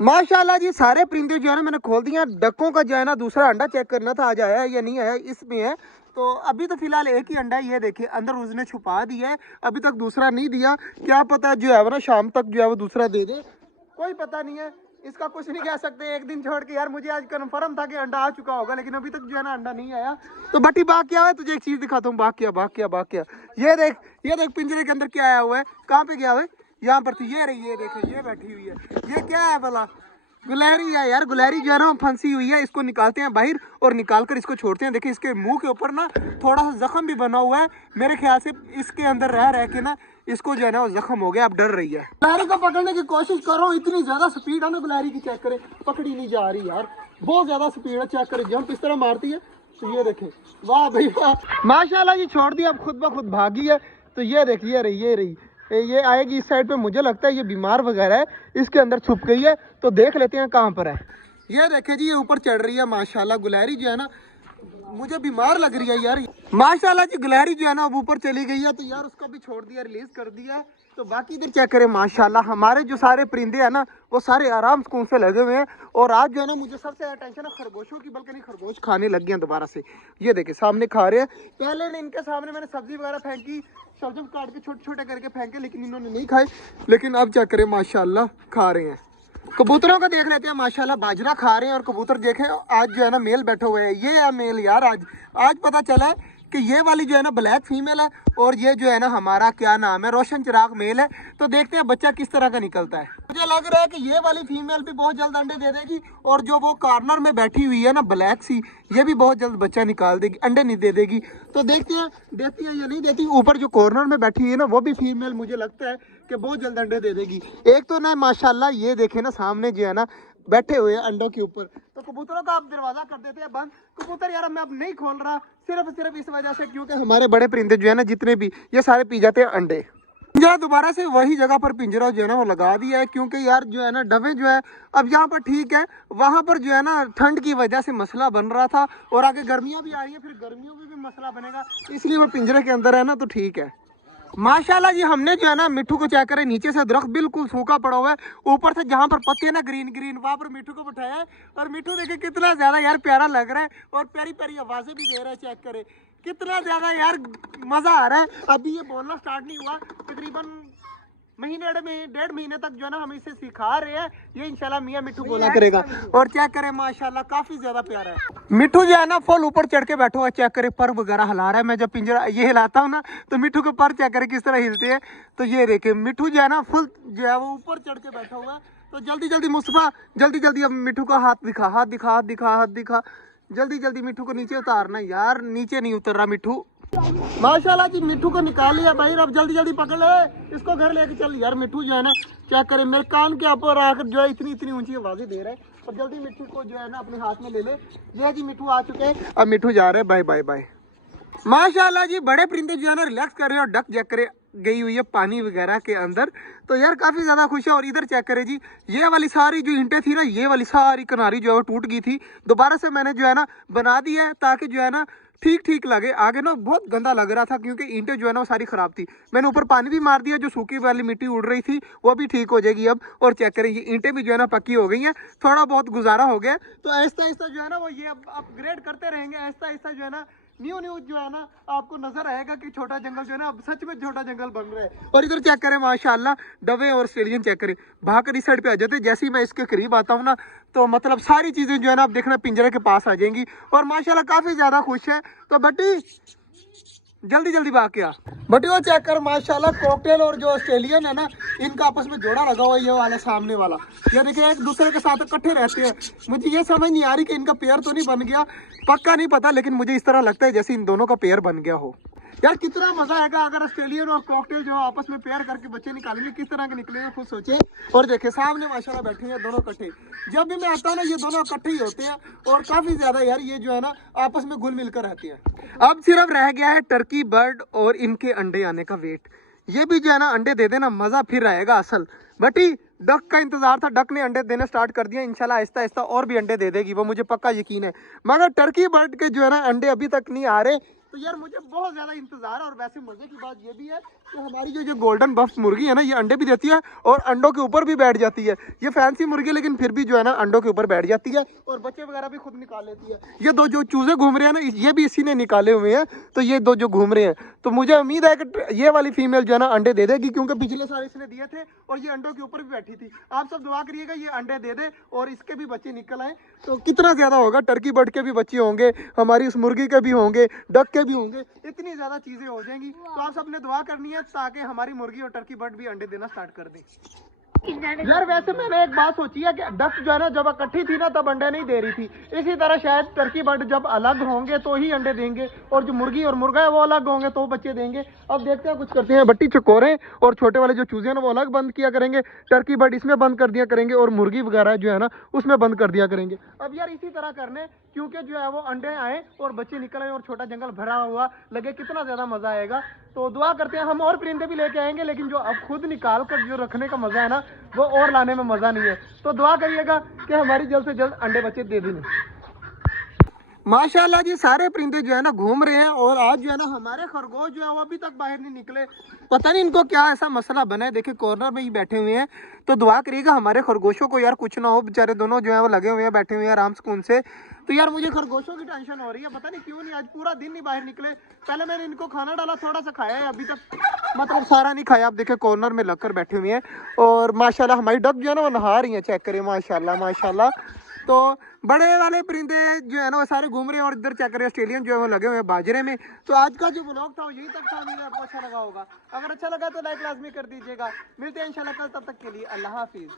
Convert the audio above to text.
माशाल्लाह जी सारे परिंदे जो है ना मैंने खोल दिया। डकों का जो है ना दूसरा अंडा चेक करना था, आज आया है या नहीं आया, इसमें है। तो अभी तो फिलहाल एक ही अंडा है, ये देखिए अंदर उसने छुपा दिया है, अभी तक दूसरा नहीं दिया। क्या पता जो है वो ना शाम तक जो है वो दूसरा दे दे, कोई पता नहीं है, इसका कुछ नहीं कह सकते। एक दिन छोड़ के यार मुझे आज कन्फर्म था कि अंडा आ चुका होगा, लेकिन अभी तक जो है ना अंडा नहीं आया। तो बटी बाग क्या है, तुझे एक चीज दिखाता हूँ। बाग क्या, बाग क्या, बाग क्या, ये देख, ये देख पिंजरे के अंदर क्या आया हुआ है। कहाँ पे गया हुआ है, यहाँ पर थी, ये रही, ये देखो ये बैठी हुई है। ये क्या है भला, गुलहरी है यार। गुलहरी जो है ना फंसी हुई है, इसको निकालते हैं बाहर और निकाल कर इसको छोड़ते हैं। देखिए इसके मुंह के ऊपर ना थोड़ा सा जख्म भी बना हुआ है, मेरे ख्याल से इसके अंदर रह रह के ना इसको जो है ना जख्म हो गया, अब डर रही है। गुलहरी को पकड़ने की कोशिश करो, इतनी ज्यादा स्पीड है ना गुलहरी की, चेक करे, पकड़ी नहीं जा रही यार, बहुत ज्यादा स्पीड है। चेक करे जंप इस तरह मारती है, तो ये देखे, वाह भाई वाह, माशाल्लाह जी। छोड़ दिया, अब खुद ब खुद भागी है। तो ये देखिए, ये रही, ये रही, ये आएगी इस साइड पे। मुझे लगता है ये बीमार वगैरह है, इसके अंदर छुप गई है। तो देख लेते हैं कहाँ पर है। ये देखे जी, ये ऊपर चढ़ रही है माशाल्लाह। गुलहरी जो है ना मुझे बीमार लग रही है यार। माशाल्लाह जी गुलहरी जो है ना अब ऊपर चली गई है, तो यार उसको भी छोड़ दिया, रिलीज कर दिया। तो बाकी इधर चेक करें, माशाल्लाह हमारे जो सारे परिंदे हैं ना वो सारे आराम सुकून से लगे हुए हैं। और आज जो है ना मुझे सबसे ज्यादा टेंशन है खरगोशों की, बल्कि नहीं, खरगोश खाने लग गए हैं दोबारा से। ये देखे सामने खा रहे हैं। पहले ने इनके सामने मैंने सब्जी वगैरह फेंकी, शलजम काट के छोटे छोटे करके फेंके, लेकिन इन्होंने नहीं खाए। लेकिन अब चेक करें माशाल्लाह खा रहे हैं। कबूतरों का देख लेते हैं, माशाल्लाह बाजरा खा रहे हैं। और कबूतर देखें आज जो है ना मेल बैठे हुए हैं, ये है मेल यार। आज पता चला है कि ये वाली जो है ना ब्लैक फीमेल है, और ये जो है ना हमारा क्या नाम है, रोशन चिराग मेल है। तो देखते हैं बच्चा किस तरह का निकलता है। मुझे लग रहा है कि ये वाली फीमेल भी बहुत जल्द अंडे दे देगी, और जो वो कॉर्नर में बैठी हुई है ना ब्लैक सी, ये भी बहुत जल्द बच्चा निकाल देगी, अंडे नहीं दे देगी। तो देखते हैं देती है या नहीं देती। ऊपर जो कॉर्नर में बैठी हुई है ना वो भी फीमेल, मुझे लगता है कि बहुत जल्द अंडे दे देगी। एक तो ना माशाल्लाह ये देखे ना सामने जो है ना बैठे हुए हैं अंडों के ऊपर। तो कबूतरों का आप दरवाजा कर देते हैं बंद। कबूतर यार मैं अब नहीं खोल रहा, सिर्फ इस वजह से क्योंकि हमारे बड़े परिंदे जो है ना जितने भी, ये सारे पी जाते हैं अंडे। पिंजरा दोबारा से वही जगह पर पिंजरा जो है ना वो लगा दिया है, क्योंकि यार जो है ना डवे जो है अब यहाँ पर ठीक है, वहां पर जो है ना ठंड की वजह से मसला बन रहा था, और आगे गर्मियां भी आ रही है, फिर गर्मियों में भी मसला बनेगा, इसलिए वो पिंजरे के अंदर है ना, तो ठीक है। माशाल्लाह जी हमने जो है ना मिट्ठू को चेक करें, नीचे से दरख्त बिल्कुल सूखा पड़ा हुआ है, ऊपर से जहाँ पर पत्ते ना ग्रीन ग्रीन, वहां पर मिट्ठू को बिठाया है। और मिट्ठू देखे कितना ज्यादा यार प्यारा लग रहा है, और प्यारी प्यारी आवाजें भी दे रहा है। चेक करे कितना ज्यादा यार मजा आ रहा है। अभी ये बोलना स्टार्ट नहीं हुआ, तकरीबन डेढ़ महीने तक जो है ना हम इसे सिखा रहे हैं, ये इंशाल्लाह मियां मिट्ठू बोला करेगा। और चेक करें माशाल्लाह काफी ज्यादा प्यारा है। मिट्ठू जो है ना फुल ऊपर चढ़ के बैठा हुआ है, चेक करे पर वगैरह हिला रहा है। मैं जब पिंजरा ये हिलाता हूँ ना तो मिट्ठू के पर चेक करे किस तरह हिलते हैं। तो ये देखे मिट्ठू जो है ना फुल जो है वो ऊपर चढ़ के बैठा हुआ है। तो जल्दी जल्दी मुस्तफा, जल्दी जल्दी अब मिट्ठू का हाथ दिखा, हाथ दिखा, हाथ दिखा, हाथ दिखा, जल्दी जल्दी मिट्ठू को नीचे उतारना यार, नीचे नहीं उतर रहा मिट्ठू। माशाल्लाह जी मिट्ठू को निकाल लिया भाई, अब जल्दी जल्दी पकड़ ले, इसको घर लेके चल। यार मिट्ठू जो है ना चेक करे मेरे कान के ऊपर आकर जो है इतनी इतनी ऊंची आवाजें दे रहा है। और जल्दी मिट्ठू को जो है ना अपने हाथ में ले ले। ये जी मिट्ठू आ चुके हैं, अब मिट्ठू जा रहे हैं, बाय बाय बाय। माशाल्लाह जी बड़े परिंदे जो है ना रिलैक्स कर रहे हैं, और डक चेक करे गई हुई है पानी वगैरह के अंदर। तो यार काफी ज्यादा खुश है। और इधर चेक करे जी, ये वाली सारी जो ईंटें थी ना, ये वाली सारी किनारी जो है वो टूट गई थी, दोबारा से मैंने जो है ना बना दी है, ताकि जो है ना ठीक ठीक लगे। आगे ना बहुत गंदा लग रहा था, क्योंकि ईंटें जो है ना वो सारी खराब थी। मैंने ऊपर पानी भी मार दिया, जो सूखी वाली मिट्टी उड़ रही थी वो भी ठीक हो जाएगी अब। और चेक करें ये ईंटें भी जो है ना पक्की हो गई हैं, थोड़ा बहुत गुजारा हो गया। तो आहिस्ता आहिस्ता जो है ना वो ये अपग्रेड करते रहेंगे, आहिस्ता आहिस्ता जो है ना न्यू जो है ना आपको नजर आएगा कि छोटा जंगल जो है ना अब सच में छोटा जंगल बन रहा है। और इधर चेक करें माशाल्लाह डवे और ऑस्ट्रेलियन चेक करें भागकर इस साइड पे आ जाते हैं। जैसे ही मैं इसके करीब आता हूँ ना तो मतलब सारी चीजें जो है ना आप देखना पिंजरे के पास आ जाएंगी। और माशाल्लाह काफी ज्यादा खुश है। तो बटी जल्दी जल्दी भाग के आ। बटी वो चेक कर माशाल्लाह कॉकटेल और जो ऑस्ट्रेलियन है ना इनका आपस में जोड़ा लगा हुआ है, ये वाले सामने वाला। ये देखिए एक दूसरे के साथ इकट्ठे रहते हैं। मुझे ये समझ नहीं आ रही कि इनका पेयर तो नहीं बन गया, पक्का नहीं पता, लेकिन मुझे इस तरह लगता है जैसे इन दोनों का पेयर बन गया हो। यार कितना मजा आएगा अगर ऑस्ट्रेलियन और कॉकटेल जो आपस में पेयर करके बच्चे निकालेंगे, किस तरह के निकलेंगे खुद सोचे। और देखे सामने माशाल्लाह बैठे हैं दोनों इकट्ठे। जब भी मैं आता हूँ ना ये दोनों इकट्ठे ही होते हैं, और काफी ज्यादा यार ये जो है ना आपस में घुल मिलकर रहते हैं। अब सिर्फ रह गया है टर्की बर्ड और इनके अंडे आने का वेट। ये भी जो है ना अंडे दे देना, मजा फिर आएगा असल। बटी डक का इंतजार था, डक ने अंडे देने स्टार्ट कर दिया, इंशाल्लाह आहिस्ता आहिस्ता और भी अंडे दे देगी, वो मुझे पक्का यकीन है। मगर टर्की बर्ड के जो है ना अंडे अभी तक नहीं आ रहे। तो यार मुझे बहुत ज़्यादा इंतज़ार है। और वैसे मज़े की बात ये भी है कि हमारी जो गोल्डन बफ मुर्गी है ना, ये अंडे भी देती है और अंडों के ऊपर भी बैठ जाती है। ये फैंसी मुर्गी लेकिन फिर भी जो है ना अंडों के ऊपर बैठ जाती है और बच्चे वगैरह भी खुद निकाल लेती है। ये दो जो चूजे घूम रहे हैं ना, ये भी इसी ने निकाले हुए हैं। तो ये दो जो घूम रहे हैं, तो मुझे उम्मीद है कि ये वाली फीमेल जो है ना अंडे दे देगी, क्योंकि पिछले साल इसने दिए थे और ये अंडों के ऊपर भी बैठी थी। आप सब दुआ करिएगा ये अंडे दे दे और इसके भी बच्चे निकल आए। तो कितना ज़्यादा होगा, टर्की बर्ड के भी बच्चे होंगे, हमारी उस मुर्गी के भी होंगे, डक के भी होंगे, इतनी ज़्यादा चीज़ें हो जाएंगी। तो आप सब ने दुआ करनी है ताकि हमारी मुर्गी और टर्की बर्ड भी अंडे देना स्टार्ट कर दें। यार वैसे मैंने एक बात सोची है कि डक जो है ना जब इकट्ठी थी ना तब अंडे नहीं दे रही थी। इसी तरह शायद टर्की बर्ड जब अलग होंगे तो ही अंडे देंगे, और जो मुर्गी और मुर्गा है वो अलग होंगे तो बच्चे देंगे। अब देखते हैं कुछ करते हैं। बट्टी चकोरे और छोटे वाले जो चूजे हैं ना वो अलग बंद किया करेंगे, टर्की बर्ड इसमें बंद कर दिया करेंगे और मुर्गी वगैरह जो है ना उसमें बंद कर दिया करेंगे। अब यार इसी तरह करने, क्योंकि जो है वो अंडे आए और बच्चे निकल आए और छोटा जंगल भरा हुआ लगे, कितना ज़्यादा मज़ा आएगा। तो दुआ करते हैं हम और परिंदे भी लेके आएंगे, लेकिन जो अब खुद निकाल कर जो रखने का मज़ा है ना वो और लाने में मज़ा नहीं है। तो दुआ करिएगा कि हमारी जल्द से जल्द अंडे बच्चे दे दें। माशाल्लाह जी, सारे परिंदे जो है ना घूम रहे हैं और आज जो है ना हमारे खरगोश जो है वो अभी तक बाहर नहीं निकले। पता नहीं इनको क्या ऐसा मसला बना है। देखिए कॉर्नर में ही बैठे हुए हैं। तो दुआ करिएगा हमारे खरगोशों को यार कुछ ना हो, बेचारे दोनों जो है वो लगे हुए हैं, बैठे हुए हैं आराम सुकून से। तो यार मुझे खरगोशों की टेंशन हो रही है, पता नहीं क्यों नहीं, आज पूरा दिन नहीं बाहर निकले। पहले मैंने इनको खाना डाला, थोड़ा सा खाया है, अभी तक मतलब सारा नहीं खाया। आप देखे कॉर्नर में लगकर बैठे हुए हैं। और माशाल्लाह हमारी डक जो है ना वो नहा रही है, चेक करें माशाल्लाह माशाल्लाह। तो बड़े वाले परिंदे जो है ना वो सारे घूम रहे हैं और इधर चेक करें ऑस्ट्रेलियन जो है वो लगे हुए हैं बाजरे में। तो आज का जो ब्लॉग था वो यही तक था। उम्मीद है आपको अच्छा लगा होगा। अगर अच्छा लगा तो लाइक लाजमी कर दीजिएगा। मिलते हैं इंशाल्लाह कल, तब तक के लिए अल्लाह हाफिज़।